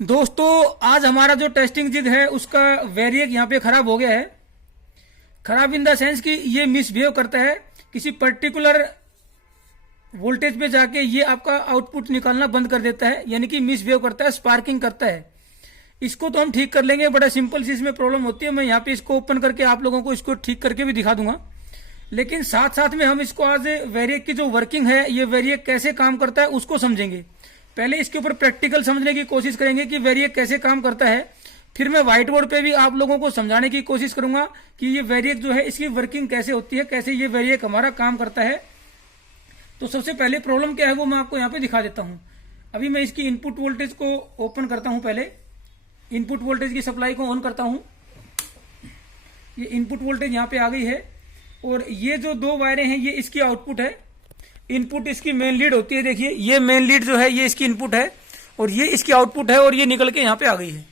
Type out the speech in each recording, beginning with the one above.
दोस्तों आज हमारा जो टेस्टिंग जिग है उसका वेरिएक यहाँ पे खराब हो गया है। खराब इन द सेंस कि ये मिसबिहेव करता है, किसी पर्टिकुलर वोल्टेज पे जाके ये आपका आउटपुट निकालना बंद कर देता है, यानी कि मिसबिहेव करता है, स्पार्किंग करता है। इसको तो हम ठीक कर लेंगे, बड़ा सिंपल सी इसमें प्रॉब्लम होती है। मैं यहाँ पे इसको ओपन करके आप लोगों को इसको ठीक करके भी दिखा दूंगा, लेकिन साथ साथ में हम इसको आज वेरिएक की जो वर्किंग है, ये वेरिएक कैसे काम करता है उसको समझेंगे। पहले इसके ऊपर प्रैक्टिकल समझने की कोशिश करेंगे कि वेरिएक कैसे काम करता है, फिर मैं व्हाइट बोर्ड पे भी आप लोगों को समझाने की कोशिश करूंगा कि ये वेरिएक जो है इसकी वर्किंग कैसे होती है, कैसे ये वेरिएक हमारा काम करता है। तो सबसे पहले प्रॉब्लम क्या है वो मैं आपको यहाँ पे दिखा देता हूँ। अभी मैं इसकी इनपुट वोल्टेज को ओपन करता हूँ, पहले इनपुट वोल्टेज की सप्लाई को ऑन करता हूँ। ये इनपुट वोल्टेज यहाँ पे आ गई है और ये जो दो वायरें हैं ये इसकी आउटपुट है। इनपुट इसकी मेन लीड होती है, देखिए ये मेन लीड जो है ये इसकी इनपुट है और ये इसकी आउटपुट है और ये निकल के यहाँ पे आ गई है।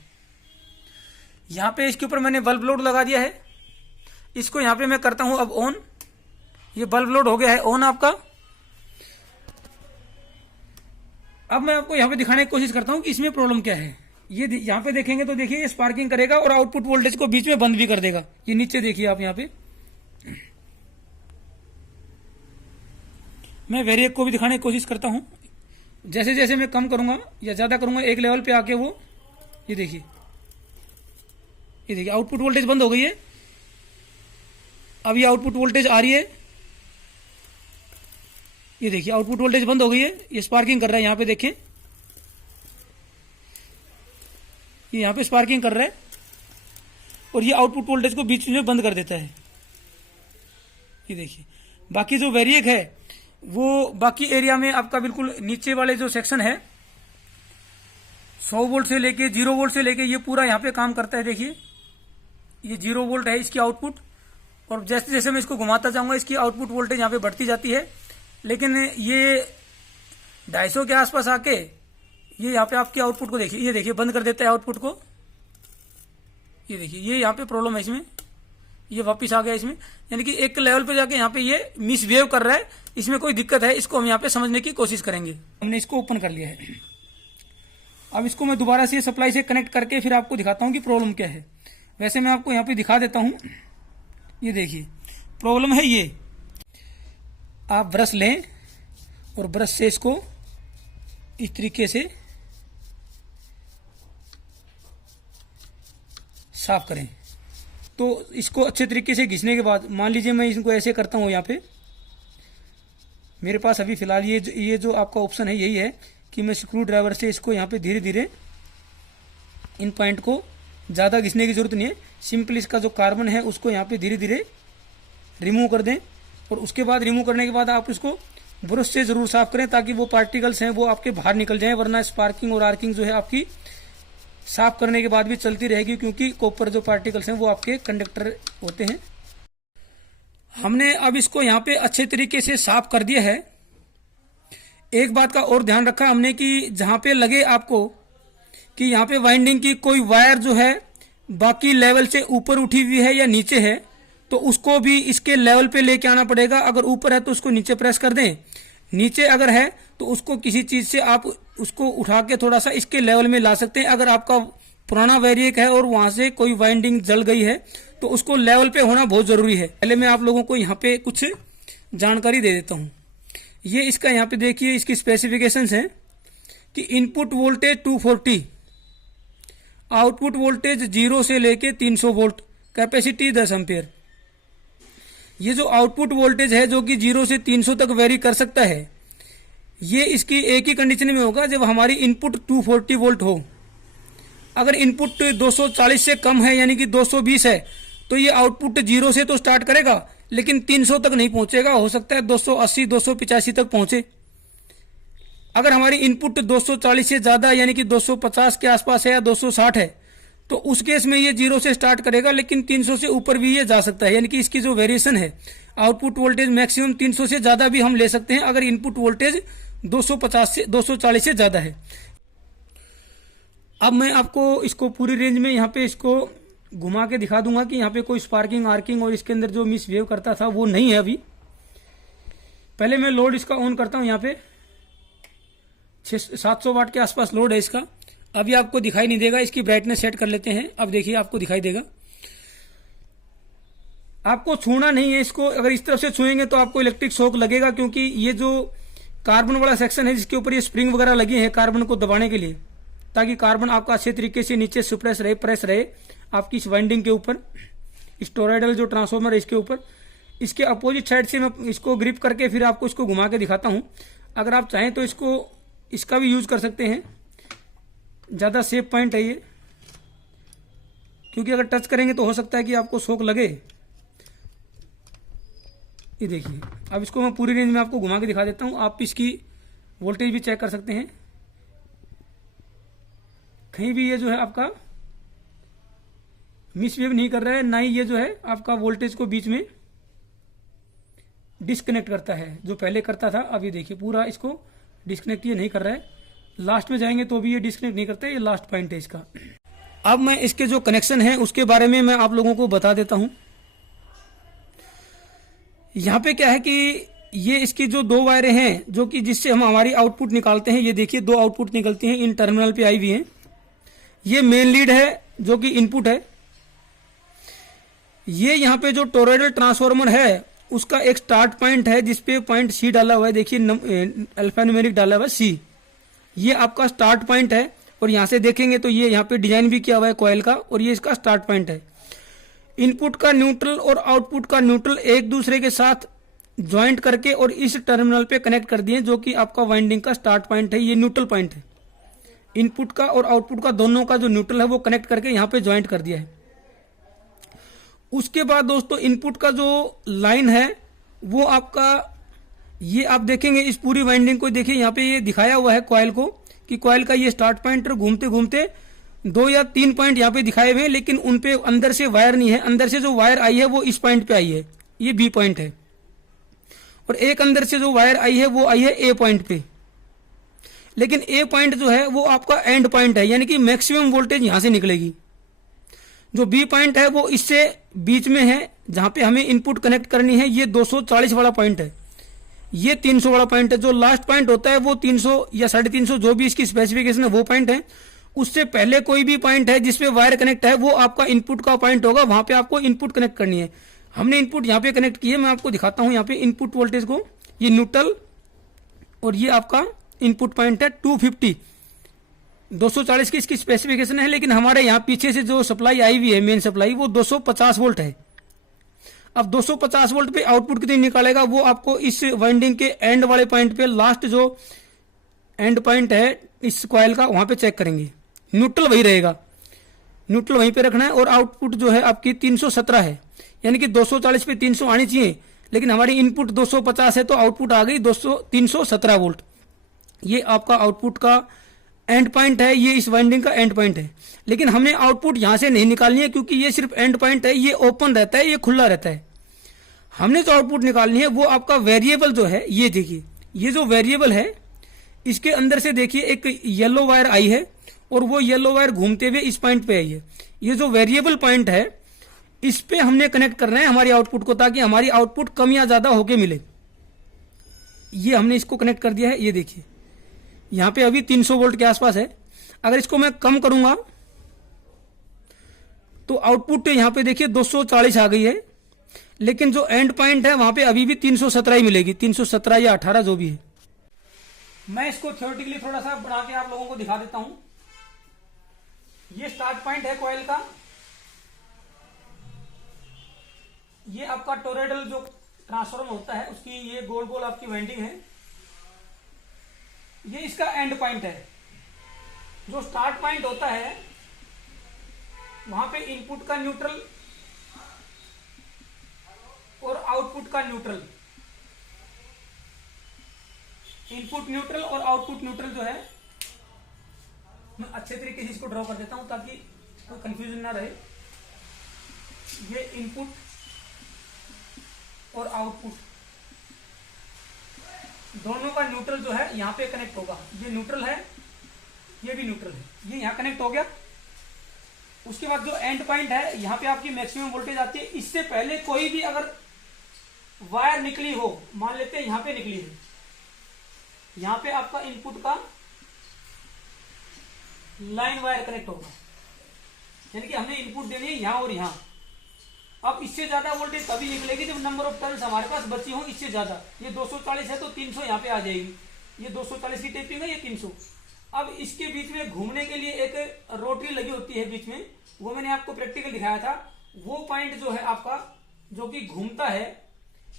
यहाँ पे इसके ऊपर मैंने बल्ब लोड लगा दिया है। इसको यहाँ पे मैं करता हूं अब ऑन। ये बल्ब लोड हो गया है ऑन आपका। अब मैं आपको यहाँ पे दिखाने की कोशिश करता हूँ कि इसमें प्रॉब्लम क्या है। ये यहाँ पे देखेंगे तो देखिए ये स्पार्किंग करेगा और आउटपुट वोल्टेज को बीच में बंद भी कर देगा। ये नीचे देखिए आप, यहाँ पे मैं वेरिएक को भी दिखाने की कोशिश करता हूं। जैसे जैसे मैं कम करूंगा या ज्यादा करूंगा एक लेवल पे आके वो ये देखिए आउटपुट वोल्टेज बंद हो गई है। अब ये आउटपुट वोल्टेज आ रही है, ये देखिए आउटपुट वोल्टेज बंद हो गई है। ये स्पार्किंग कर रहा है, यहाँ पे देखिए ये यहाँ पे स्पार्किंग कर रहा है और ये आउटपुट वोल्टेज को बीच में बंद कर देता है। ये देखिए बाकी जो वेरिएक है वो बाकी एरिया में आपका बिल्कुल नीचे वाले जो सेक्शन है 100 वोल्ट से लेके 0 वोल्ट से लेके ये पूरा यहाँ पे काम करता है। देखिए ये 0 वोल्ट है इसकी आउटपुट, और जैसे जैसे मैं इसको घुमाता जाऊंगा इसकी आउटपुट वोल्टेज यहाँ पे बढ़ती जाती है। लेकिन ये 250 के आसपास आके ये यहाँ पे आपकी आउटपुट को देखिए, ये देखिए बंद कर देता है आउटपुट को। ये देखिए ये यहाँ पे प्रॉब्लम है इसमें, ये वापिस आ गया इसमें, यानी कि एक लेवल पे जाके यहाँ पे ये मिसबिहेव कर रहा है। इसमें कोई दिक्कत है, इसको हम यहाँ पे समझने की कोशिश करेंगे। हमने इसको ओपन कर लिया है। अब इसको मैं दोबारा से सप्लाई से कनेक्ट करके फिर आपको दिखाता हूँ कि प्रॉब्लम क्या है। वैसे मैं आपको यहाँ पे दिखा देता हूँ। ये देखिए प्रॉब्लम है ये, आप ब्रश लें और ब्रश से इसको इस तरीके से साफ करें। तो इसको अच्छे तरीके से घिसने के बाद मान लीजिए मैं इसको ऐसे करता हूँ। यहाँ पे मेरे पास अभी फिलहाल ये जो आपका ऑप्शन है यही है कि मैं स्क्रू ड्राइवर से इसको यहाँ पे धीरे धीरे इन पॉइंट को ज़्यादा घिसने की जरूरत नहीं है। सिंपल इसका जो कार्बन है उसको यहाँ पे धीरे धीरे रिमूव कर दें और उसके बाद रिमूव करने के बाद आप इसको ब्रश से जरूर साफ करें ताकि वो पार्टिकल्स हैं वो आपके बाहर निकल जाएं, वरना स्पार्किंग और आर्किंग जो है आपकी साफ करने के बाद भी चलती रहेगी, क्योंकि कॉपर जो पार्टिकल्स हैं वो आपके कंडक्टर होते हैं। हमने अब इसको यहाँ पे अच्छे तरीके से साफ कर दिया है। एक बात का और ध्यान रखा हमने कि जहां पे लगे आपको कि यहाँ पे वाइंडिंग की कोई वायर जो है बाकी लेवल से ऊपर उठी हुई है या नीचे है, तो उसको भी इसके लेवल पे लेके आना पड़ेगा। अगर ऊपर है तो उसको नीचे प्रेस कर दें, नीचे अगर है तो उसको किसी चीज से आप उसको उठा के थोड़ा सा इसके लेवल में ला सकते हैं। अगर आपका पुराना वेरिएक है और वहां से कोई वाइंडिंग जल गई है तो उसको लेवल पे होना बहुत जरूरी है। पहले मैं आप लोगों को यहाँ पे कुछ जानकारी दे देता हूँ। ये इसका यहाँ पे देखिए इसकी स्पेसिफिकेशंस हैं कि इनपुट वोल्टेज 240, आउटपुट वोल्टेज 0 से लेके 300 वोल्ट, कैपेसिटी 10 एम्पियर। ये जो आउटपुट वोल्टेज है जो कि 0 से 300 तक वेरी कर सकता है, ये इसकी एक ही कंडीशन में होगा जब हमारी इनपुट 240 वोल्ट हो। अगर इनपुट 240 से कम है यानी कि 220 है तो ये आउटपुट 0 से तो स्टार्ट करेगा लेकिन 300 तक नहीं पहुंचेगा, हो सकता है 280 285 तक पहुंचे। अगर हमारी इनपुट 240 से ज्यादा यानी कि 250 के आसपास है या 260 है तो उस केस में ये 0 से स्टार्ट करेगा, लेकिन 300 से ऊपर भी ये जा सकता है। यानी कि इसकी जो वेरिएशन है आउटपुट वोल्टेज मैक्सिमम 300 से ज्यादा भी हम ले सकते हैं अगर इनपुट वोल्टेज 250 से 240 से ज्यादा है। अब मैं आपको इसको पूरी रेंज में यहाँ पे इसको घुमा के दिखा दूंगा कि यहाँ पे कोई स्पार्किंग आर्किंग और इसके अंदर जो मिसबिहेव करता था वो नहीं है अभी। पहले मैं लोड इसका ऑन करता हूँ। यहाँ पे 700 वाट के आसपास लोड है इसका। अभी आपको दिखाई नहीं देगा, इसकी ब्राइटनेस सेट कर लेते हैं। अब देखिए आपको दिखाई देगा। आपको छूना नहीं है इसको, अगर इस तरफ से छुएंगे तो आपको इलेक्ट्रिक शॉक लगेगा, क्योंकि ये जो कार्बन वाला सेक्शन है जिसके ऊपर ये स्प्रिंग वगैरह लगी है कार्बन को दबाने के लिए, ताकि कार्बन आपका अच्छे तरीके से नीचे सुप्रेस रहे, प्रेस रहे आपकी इस वाइंडिंग के ऊपर, इस टोरॉइडल जो ट्रांसफॉर्मर है इसके ऊपर। इसके अपोजिट साइड से मैं इसको ग्रिप करके फिर आपको इसको घुमा के दिखाता हूं। अगर आप चाहें तो इसका भी यूज कर सकते हैं, ज्यादा सेफ पॉइंट है ये, क्योंकि अगर टच करेंगे तो हो सकता है कि आपको शॉक लगे। ये देखिए, अब इसको मैं पूरी रेंज में आपको घुमा के दिखा देता हूं। आप इसकी वोल्टेज भी चेक कर सकते हैं, कहीं भी ये जो है आपका मिसबिहेव नहीं कर रहा है, ना ही ये जो है आपका वोल्टेज को बीच में डिस्कनेक्ट करता है जो पहले करता था। अब ये देखिए पूरा इसको डिस्कनेक्ट ये नहीं कर रहा है, लास्ट में जाएंगे तो भी ये डिस्कनेक्ट नहीं करता है। ये लास्ट पॉइंट है इसका। अब मैं इसके जो कनेक्शन है उसके बारे में मैं आप लोगों को बता देता हूं। यहां पे क्या है कि ये इसकी जो दो वायरें हैं जो कि जिससे हम हमारी आउटपुट निकालते हैं, ये देखिए दो आउटपुट निकलती हैं, इन टर्मिनल पे आई हुई हैं। ये मेन लीड है जो कि इनपुट है। ये यहाँ पे जो टोरॉइडल ट्रांसफार्मर है उसका एक स्टार्ट पॉइंट है जिसपे पॉइंट सी डाला हुआ है, देखिए अल्फान्यूमेरिक डाला हुआ है सी, ये आपका स्टार्ट पॉइंट है। और यहां से देखेंगे तो ये यहाँ पे डिजाइन भी किया हुआ है कॉइल का, और ये इसका स्टार्ट पॉइंट है। इनपुट का न्यूट्रल और आउटपुट का न्यूट्रल एक दूसरे के साथ ज्वाइंट करके और इस टर्मिनल पे कनेक्ट कर दिए, जो कि आपका वाइंडिंग का स्टार्ट पॉइंट है। ये न्यूट्रल पॉइंट है, इनपुट का और आउटपुट का दोनों का जो न्यूट्रल है वो कनेक्ट करके यहाँ पे ज्वाइंट कर दिया है। उसके बाद दोस्तों इनपुट का जो लाइन है वो आपका, ये आप देखेंगे इस पूरी वाइंडिंग को, देखिए यहाँ पे ये दिखाया हुआ है कॉइल को कि कॉइल का ये स्टार्ट पॉइंट घूमते घूमते 2 या 3 पॉइंट यहाँ पे दिखाए हुए हैं, लेकिन उन पे अंदर से वायर नहीं है। अंदर से जो वायर आई है वो इस पॉइंट पे आई है, ये बी पॉइंट है, और एक अंदर से जो वायर आई है वो आई है ए पॉइंट पे। लेकिन ए पॉइंट जो है वो आपका एंड पॉइंट है, यानी कि मैक्सिमम वोल्टेज यहां से निकलेगी। जो बी पॉइंट है वो इससे बीच में है, जहां पे हमें इनपुट कनेक्ट करनी है। ये 240 वाला पॉइंट है, ये 300 वाला पॉइंट है। जो लास्ट पॉइंट होता है वो 300 या 350 जो भी इसकी स्पेसिफिकेशन है वो पॉइंट है। उससे पहले कोई भी पॉइंट है जिसपे वायर कनेक्ट है वो आपका इनपुट का पॉइंट होगा, वहां पे आपको इनपुट कनेक्ट करनी है। हमने इनपुट यहाँ पे कनेक्ट की है, मैं आपको दिखाता हूँ यहाँ पे इनपुट वोल्टेज को। ये न्यूट्रल और ये आपका इनपुट पॉइंट है 250, 240 की इसकी स्पेसिफिकेशन है, लेकिन हमारे यहाँ पीछे से जो सप्लाई आई हुई है मेन सप्लाई वो 250 वोल्ट है। अब 250 वोल्ट पे आउटपुट कितनी निकालेगा वो आपको इस वाइंडिंग के एंड वाले पॉइंट पे, लास्ट जो एंड पॉइंट है इस कॉइल का, वहां पे चेक करेंगे। न्यूट्रल वही रहेगा, न्यूट्रल वहीं पे रखना है। और आउटपुट जो है आपकी 317 है, यानी कि 240 पे 300 आनी चाहिए, लेकिन हमारी इनपुट 250 है तो आउटपुट आ गई 317 वोल्ट। ये आपका आउटपुट का एंड पॉइंट है, ये इस वाइंडिंग का एंड पॉइंट है। लेकिन हमें आउटपुट यहां से नहीं निकालनी है, क्योंकि ये सिर्फ एंड पॉइंट है, ये ओपन रहता है, ये खुला रहता है। हमने जो आउटपुट निकालनी है वो आपका वेरिएबल जो है, ये देखिए, ये जो वेरिएबल है इसके अंदर से देखिए एक येलो वायर आई है, और वो येलो वायर घूमते हुए इस पॉइंट पे आई है। ये जो वेरिएबल पॉइंट है इस पे हमने कनेक्ट करना है हमारी आउटपुट को, ताकि हमारी आउटपुट कम या ज्यादा होके मिले। ये हमने इसको कनेक्ट कर दिया है। ये देखिए यहां पे अभी 300 वोल्ट के आसपास है। अगर इसको मैं कम करूंगा तो आउटपुट यहां पे देखिए 240 आ गई है, लेकिन जो एंड पॉइंट है वहां पे अभी भी 317 ही मिलेगी, 317 या 18 जो भी है। मैं इसको थ्योरेटिकली थोड़ा सा बढ़ा के आप लोगों को दिखा देता हूं। ये स्टार्ट पॉइंट है कॉइल का, ये आपका टोरॉइडल जो ट्रांसफार्मर होता है उसकी ये गोल गोल आपकी वाइंडिंग है, ये इसका एंड पॉइंट है। जो स्टार्ट पॉइंट होता है वहां पे इनपुट का न्यूट्रल और आउटपुट का न्यूट्रल, इनपुट न्यूट्रल और आउटपुट न्यूट्रल जो है, मैं अच्छे तरीके से इसको ड्रॉ कर देता हूं ताकि कोई कंफ्यूजन ना रहे। ये इनपुट और आउटपुट दोनों का न्यूट्रल जो है यहां पे कनेक्ट होगा। ये न्यूट्रल है, ये भी न्यूट्रल है, ये यहां कनेक्ट हो गया। उसके बाद जो एंड पॉइंट है यहां पे आपकी मैक्सिमम वोल्टेज आती है। इससे पहले कोई भी अगर वायर निकली हो, मान लेते हैं यहां पे निकली है, यहां पे आपका इनपुट का लाइन वायर कनेक्ट होगा, यानी कि हमने इनपुट देनी है यहां और यहां। अब इससे ज्यादा वोल्टेज तभी निकलेगी जब नंबर ऑफ टर्न्स हमारे पास बची हो इससे ज्यादा। ये 240 है तो 300 यहाँ पे आ जाएगी, ये 240 की टेपिंग है, ये 300। अब इसके बीच में घूमने के लिए एक रोटरी लगी होती है बीच में, वो मैंने आपको प्रैक्टिकल दिखाया था। वो पॉइंट जो है आपका, जो कि घूमता है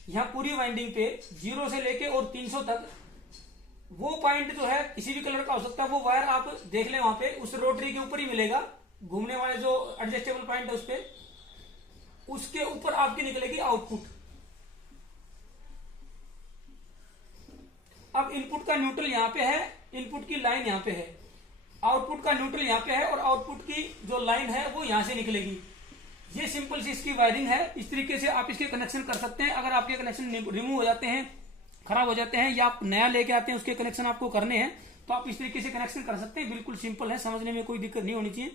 यहाँ पूरी वाइंडिंग पे 0 से लेके और 300 तक, वो पॉइंट जो है किसी भी कलर का हो सकता है। वो वायर आप देख लें, वहां पे उस रोटरी के ऊपर ही मिलेगा, घूमने वाले जो एडजस्टेबल पॉइंट है उस पे, उसके ऊपर आपकी निकलेगी आउटपुट। अब इनपुट का न्यूट्रल यहां पे है, इनपुट की लाइन यहां पे है, आउटपुट का न्यूट्रल यहां पे है और आउटपुट की जो लाइन है वो यहां से निकलेगी। ये सिंपल सी इसकी वायरिंग है। इस तरीके से आप इसके कनेक्शन कर सकते हैं। अगर आपके कनेक्शन रिमूव हो जाते हैं, खराब हो जाते हैं, या आप नया लेके आते हैं, उसके कनेक्शन आपको करने हैं, तो आप इस तरीके से कनेक्शन कर सकते हैं। बिल्कुल सिंपल है, समझने में कोई दिक्कत नहीं होनी चाहिए।